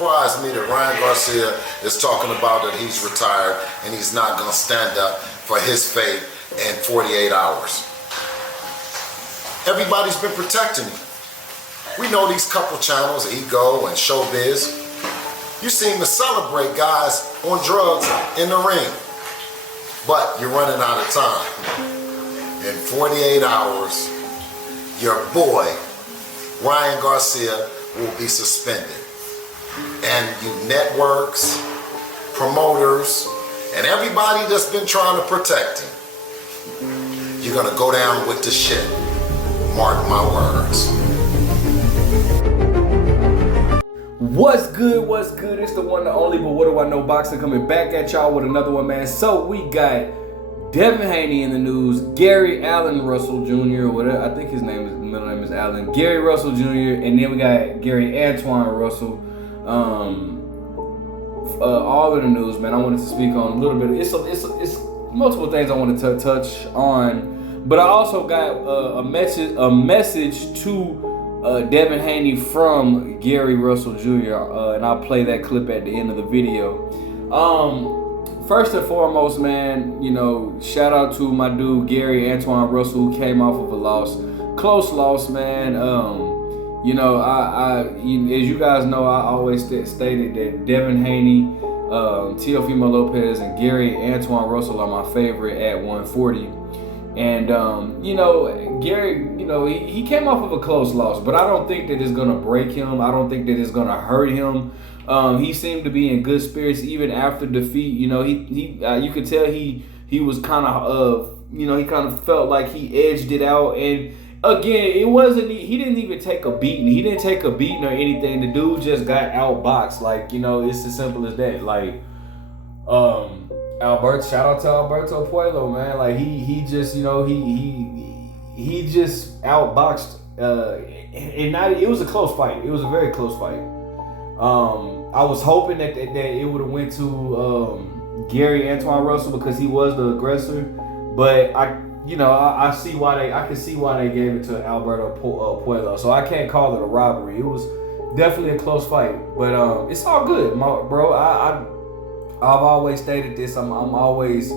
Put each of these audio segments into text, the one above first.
surprise me that Ryan Garcia is talking about that he's retired and he's not going to stand up for his fate in 48 hours. Everybody's been protecting him. We know these couple channels, Ego and Showbiz. You seem to celebrate guys on drugs in the ring, but you're running out of time. In 48 hours, your boy, Ryan Garcia, will be suspended. And you networks, promoters, and everybody that's been trying to protect him, you're gonna go down with the shit. Mark my words. What's good? What's good? It's the one, the only, but what do I know boxer coming back at y'all with another one, man. So we got Devin Haney in the news, Gary Allen Russell Jr. or whatever. I think his middle name is Allen. Gary Russell Jr. And then we got Gary Antoine Russell. All in the news, man. I wanted to speak on a little bit. It's multiple things I wanted to touch on, but I also got a message to Devin Haney from Gary Russell Jr. And I'll play that clip at the end of the video. First and foremost, man, you know, shout out to my dude Gary Antoine Russell, who came off of a loss, close loss, man. You know, as you guys know, I always stated that Devin Haney, Teofimo Lopez, and Gary Antoine Russell are my favorite at 140. And you know, Gary, you know, he came off of a close loss, but I don't think that it's gonna break him. I don't think that it's gonna hurt him. He seemed to be in good spirits even after defeat. You know, you could tell he was kind of you know, he kind of felt like he edged it out. And again, he didn't even take a beating. He didn't take a beating or anything. The dude just got outboxed. Like, you know, it's as simple as that. Like, shout out to Alberto Puello, man. Like he just, you know, he just outboxed. It was a close fight. It was a very close fight. I was hoping that it would have went to Gary Antoine Russell because he was the aggressor, but I can see why they gave it to Alberto Puello. So I can't call it a robbery. It was definitely a close fight, but it's all good, bro. I've always stated this. I'm always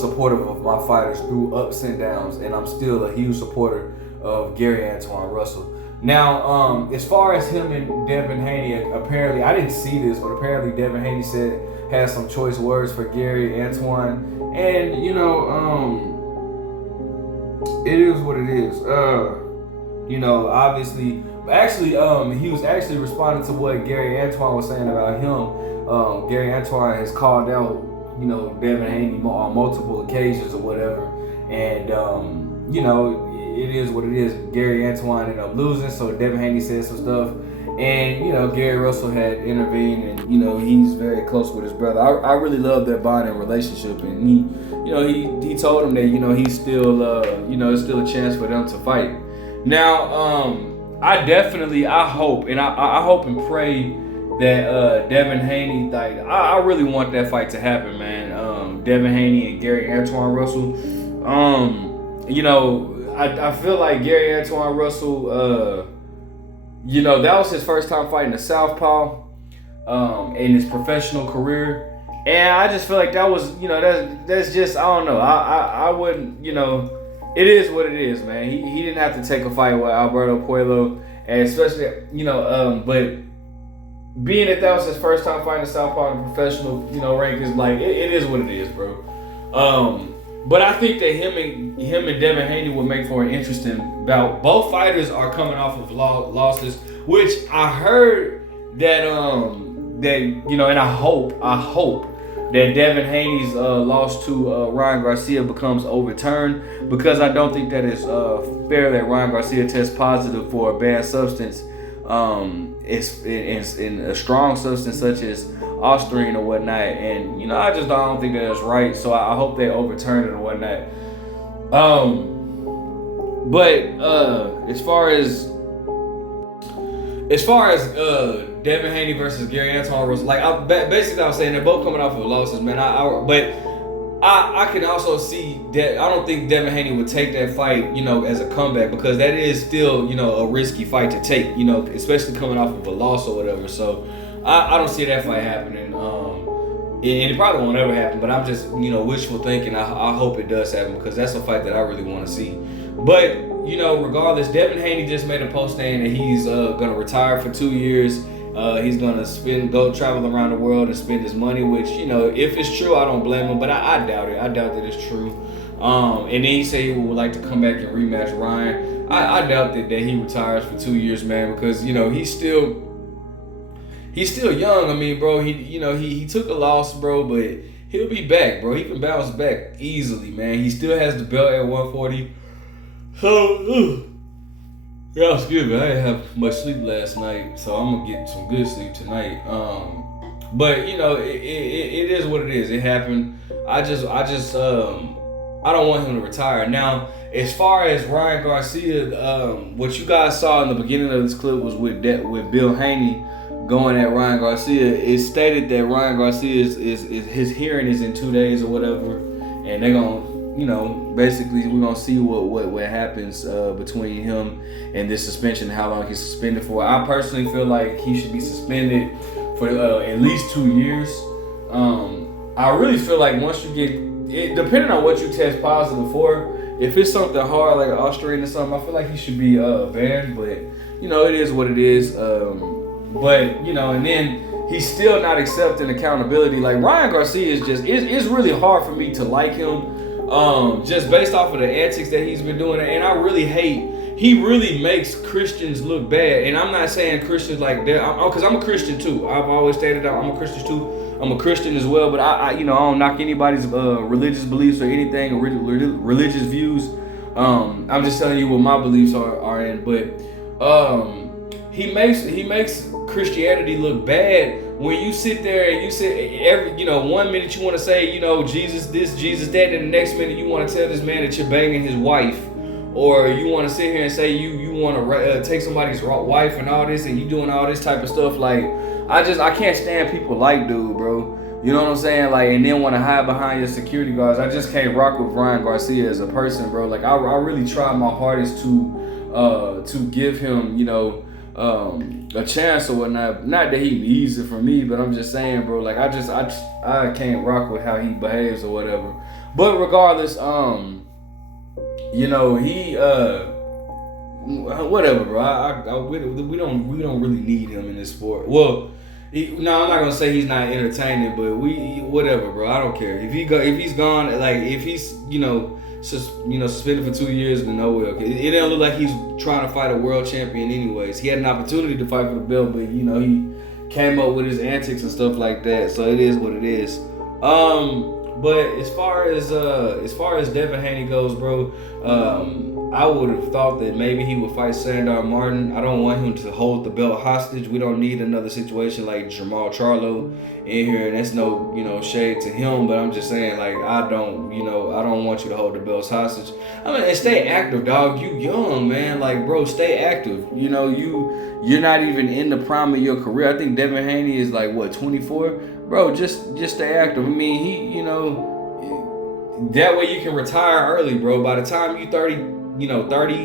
supportive of my fighters through ups and downs, and I'm still a huge supporter of Gary Antoine Russell. Now, as far as him and Devin Haney, apparently, I didn't see this, but apparently Devin Haney had some choice words for Gary Antoine, and you know, it is what it is. You know, obviously, he was actually responding to what Gary Antoine was saying about him. Gary Antoine has called out, you know, Devin Haney on multiple occasions or whatever, and you know, it is what it is. Gary Antoine ended up losing, so Devin Haney said some stuff, and you know, Gary Russell had intervened, and you know, he's very close with his brother. I really love their bonding relationship, and he told him that, you know, he's still you know, it's still a chance for them to fight. Now, I hope and pray that Devin Haney, like, I really want that fight to happen, man. Devin Haney and Gary Antoine Russell. You know, I feel like Gary Antoine Russell, you know, that was his first time fighting a southpaw in his professional career. And I just feel like that was, you know, that's just, I don't know. I wouldn't, you know, it is what it is, man. He didn't have to take a fight with Alberto Puello, and especially, you know, but being that was his first time fighting a southpaw in a professional, you know, rank, is like, it is what it is, bro. But I think that him and Devin Haney will make for an interesting bout. Both fighters are coming off of losses, which I heard that you know, and I hope that Devin Haney's loss to Ryan Garcia becomes overturned, because I don't think that it's fair that Ryan Garcia tests positive for a bad substance. It's in a strong substance such as Ostarine or whatnot, and you know, I don't think that it's right. So I hope they overturn it or whatnot. But as far as Devin Haney versus Gary Antoine Russell, like basically I was saying they're both coming off of losses, man. I can also see that I don't think Devin Haney would take that fight, you know, as a comeback, because that is still, you know, a risky fight to take, you know, especially coming off of a loss or whatever. So I don't see that fight happening. And it probably won't ever happen, but I'm just, wishful thinking. I hope it does happen because that's a fight that I really want to see. But, regardless, Devin Haney just made a post saying that he's going to retire for 2 years. He's going to go travel around the world and spend his money, which, if it's true, I don't blame him, but I doubt it. I doubt that it's true. And then he said he would like to come back and rematch Ryan. I doubt that he retires for 2 years, man, because, he's still young. I mean, bro, he took a loss, bro, but he'll be back, bro. He can bounce back easily, man. He still has the belt at 140. So, yeah, excuse me. I didn't have much sleep last night, so I'm gonna get some good sleep tonight. But it is what it is. It happened. I don't want him to retire. Now, as far as Ryan Garcia, what you guys saw in the beginning of this clip was with Bill Haney going at Ryan Garcia. It stated that Ryan Garcia is his hearing is in 2 days or whatever, and they're gonna, basically we're gonna see what happens between him and this suspension, how long he's suspended for. I personally feel like he should be suspended for at least 2 years. I really feel like once you get it, depending on what you test positive for, if it's something hard like Australian or something, I feel like he should be banned. But it is what it is. And then he's still not accepting accountability. Like Ryan Garcia is just, it's really hard for me to like him, just based off of the antics that he's been doing. And I really hate, he really makes Christians look bad. And I'm not saying Christians like that, because I'm a Christian too. I've always stated that I'm a Christian too. I'm a Christian as well, but I don't knock anybody's religious beliefs or anything, or religious views. I'm just telling you what my beliefs are in. But he makes Christianity look bad when you sit there and you say 1 minute you want to say Jesus this, Jesus that, and the next minute you want to tell this man that you're banging his wife, or you want to sit here and say you want to take somebody's wife and all this, and you doing all this type of stuff. Like I can't stand people like dude, bro. You know what I'm saying? Like, and then want to hide behind your security guards. I just can't rock with Ryan Garcia as a person, bro. Like I really try my hardest to give him a chance or whatnot. Not that he needs it from me, but I'm just saying, bro, like I can't rock with how he behaves or whatever. But regardless, he whatever, bro. We don't really need him in this sport. Well, I'm not gonna say he's not entertaining, but whatever, bro. I don't care if he's gone. Like if he's suspended for 2 years, then no well. It don't look like he's trying to fight a world champion anyways. He had an opportunity to fight for the belt, but he came up with his antics and stuff like that. So it is what it is. But as far as Devin Haney goes, bro, I would have thought that maybe he would fight Sandor Martin. I don't want him to hold the belt hostage. We don't need another situation like Jamal Charlo in here, and that's no shade to him, but I'm just saying, like, I don't want you to hold the belts hostage. I mean, and stay active, dog. You young, man. Like, bro, stay active. You're not even in the prime of your career. I think Devin Haney is like 24. Bro, just stay active. I mean, that way you can retire early, bro. By the time you 30,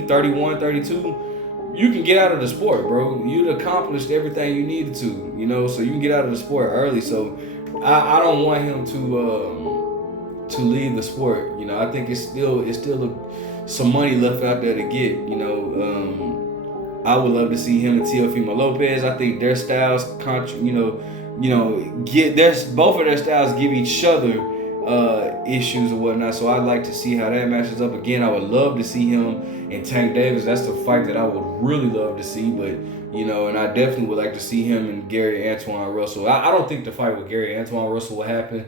31, 32, you can get out of the sport, bro. You'd accomplished everything you needed to, so you can get out of the sport early. So I don't want him to leave the sport. I think it's still some money left out there to get. I would love to see him and Teofimo Lopez. I think their styles, both of their styles give each other issues or whatnot. So I'd like to see how that matches up. Again, I would love to see him and Tank Davis. That's the fight that I would really love to see. But and I definitely would like to see him and Gary Antoine Russell. I don't think the fight with Gary Antoine Russell will happen,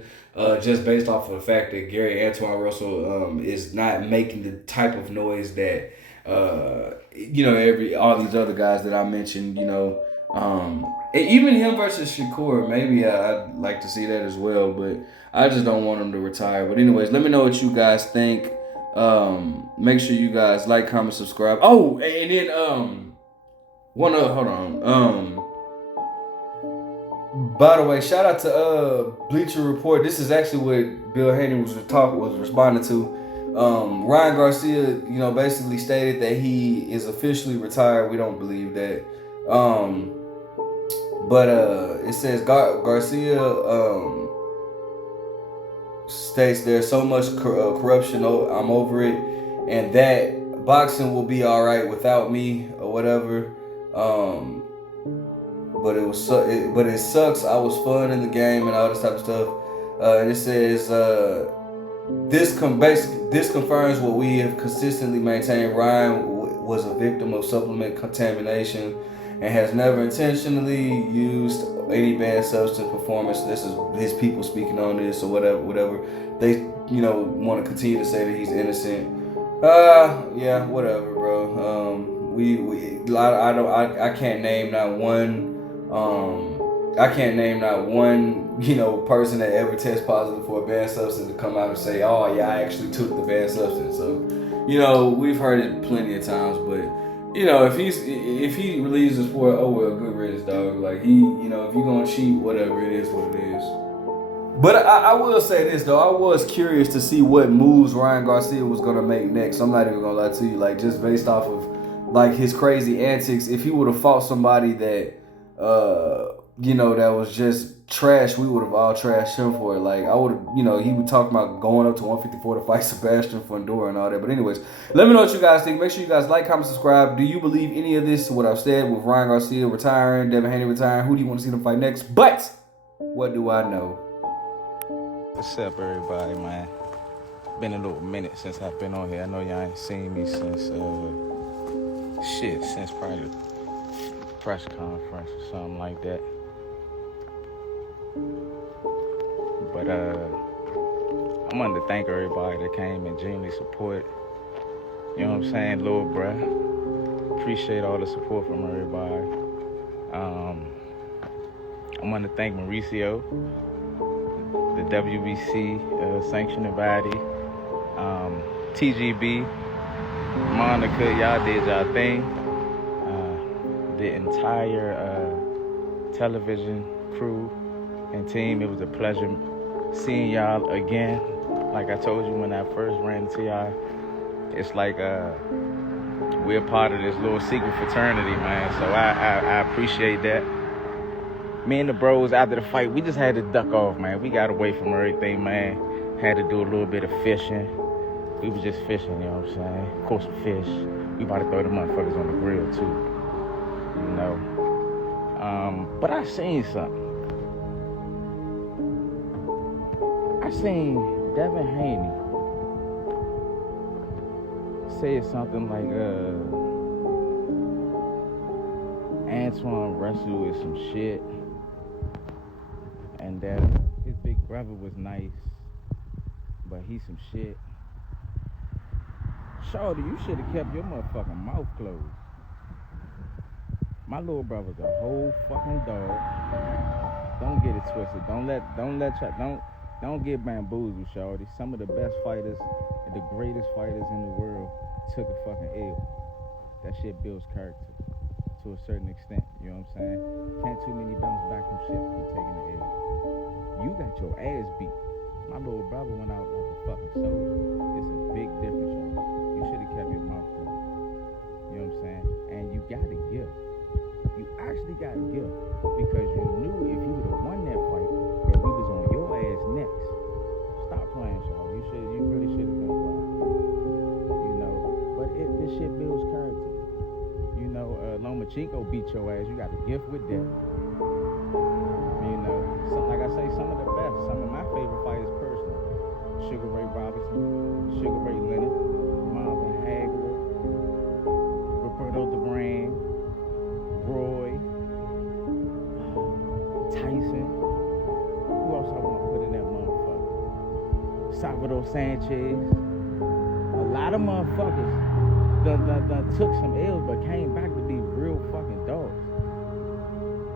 just based off of the fact that Gary Antoine Russell is not making the type of noise that all these other guys that I mentioned. Even him versus Shakur, maybe I'd like to see that as well, but I just don't want him to retire. But anyways, let me know what you guys think. Make sure you guys like, comment, subscribe. Oh, and then hold on. By the way, shout out to Bleacher Report. This is actually what Bill Haney was responding to. Ryan Garcia, basically stated that he is officially retired. We don't believe that. But it says Garcia states there's so much corruption. I'm over it, and that boxing will be all right without me or whatever. But it sucks. I was fun in the game and all this type of stuff. And it says this confirms what we have consistently maintained. Ryan was a victim of supplement contamination and has never intentionally used any banned substance performance. This is his people speaking on this or whatever. They, want to continue to say that he's innocent. Yeah, whatever, bro. I can't name not one. I can't name not one, person that ever tests positive for a banned substance to come out and say, "Oh yeah, I actually took the banned substance." So, we've heard it plenty of times, but. If he relieves the sport, oh well, good riddance, dog. Like if you're gonna cheat, whatever, it is what it is. But I will say this though, I was curious to see what moves Ryan Garcia was gonna make next. I'm not even gonna lie to you, like just based off of like his crazy antics. If he would have fought somebody that that was just trash, we would have all trashed him for it. Like I would have, he would talk about going up to 154 to fight Sebastian Fundora and all that. But anyways, let me know what you guys think. Make sure you guys like, comment, subscribe. Do you believe any of this, what I've said, with Ryan Garcia retiring, Devin Haney retiring? Who do you want to see them fight next? But what do I know? What's up, everybody, man? Been a little minute since I've been on here. I know y'all ain't seen me since since probably the press conference or something like that. But I wanted to thank everybody that came and genuinely support. You know what I'm saying, little bruh. Appreciate all the support from everybody. I want to thank Mauricio, the WBC sanctioning body, TGB, Monica, y'all did y'all thing. The entire television crew and team, it was a pleasure seeing y'all again. Like I told you when I first ran into y'all, it's like we're part of this little secret fraternity, man. So I appreciate that. Me and the bros after the fight, we just had to duck off, man. We got away from everything, man. Had to do a little bit of fishing. We was just fishing, you know what I'm saying? Caught some fish. We about to throw the motherfuckers on the grill too, But I seen something. I seen Devin Haney say something like, Antoine wrestled with some shit, and that his big brother was nice, but he's some shit. Shorty, you should have kept your motherfucking mouth closed. My little brother's a whole fucking dog. Don't get it twisted. Don't get bamboozled, shorty. Some of the best fighters and the greatest fighters in the world took a fucking L. That shit builds character to a certain extent. You know what I'm saying? Can't too many bounce back from shit from taking an L. You got your ass beat. My little brother went out like a fucking soldier. It's a big difference, y'all. You should have kept your mouth closed. You know what I'm saying? And you gotta give. You actually gotta give. Because you knew if you would have won that fight, that we was on your ass next. Stop playing, y'all. You really should have been playing. But this shit builds character. Lomachenko beat your ass. You got a gift with that. So like I say, some of the best, some of my favorite fighters personally. Sugar Ray Robinson, Sugar Ray Leonard, Marvin Hagler, Roberto Duran, Roy, Tyson. Who else I want to put in that motherfucker? Salvador Sanchez. A lot of motherfuckers done took some L's but came back to be real fucking dogs.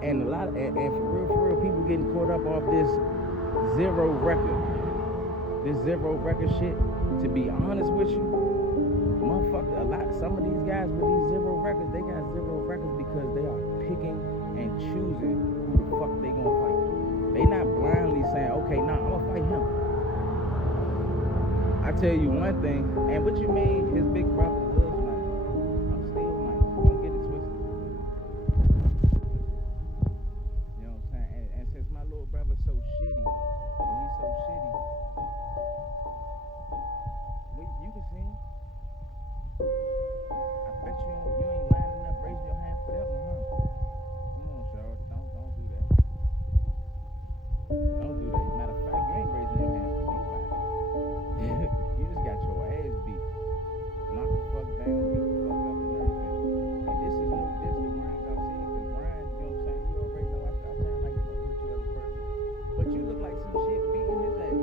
And for real, people getting caught up off this zero record shit. To be honest with you, motherfucker, some of these guys with these zero records, they got zero records because they are picking and choosing who the fuck they gonna fight. They not blindly saying, okay, nah, I'm gonna fight him. I tell you one thing, and what you mean, his big brother was nice. I'm still nice. Don't get it twisted. I bet you ain't lining up, raising your hand for that one, huh? Come on, Charles. Don't do that. Don't do that. Matter of fact, you ain't raising your hand for nobody. You just got your ass beat. Knock the fuck down, beat the fuck up and everything. And this is no diss to Ryan Garcia, because Ryan, you know what I'm saying? You already know I sound like fucking with you as a person. But you look like some shit beating his ass.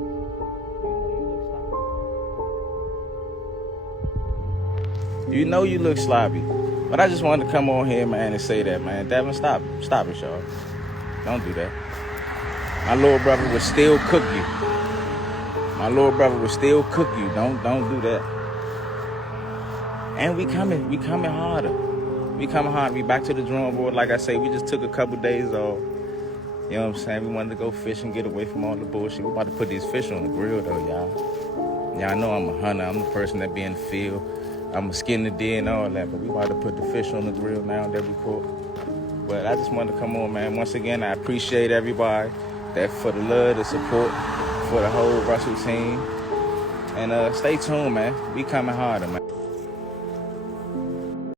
You know you look sloppy. But I just wanted to come on here, man, and say that, man. Devin, stop it, y'all. Don't do that. My little brother would still cook you. My little brother would still cook you. Don't do that. And we coming harder. We coming hard. We back to the drawing board. Like I say, we just took a couple days off. You know what I'm saying? We wanted to go fish and get away from all the bullshit. We about to put these fish on the grill, though, y'all. Y'all know I'm a hunter. I'm the person that be in the field. I'm going to skin the deer and all that, but we about to put the fish on the grill now that we caught. But I just wanted to come on, man. Once again, I appreciate everybody that for the love, the support, for the whole Russell team. And stay tuned, man. We coming harder, man.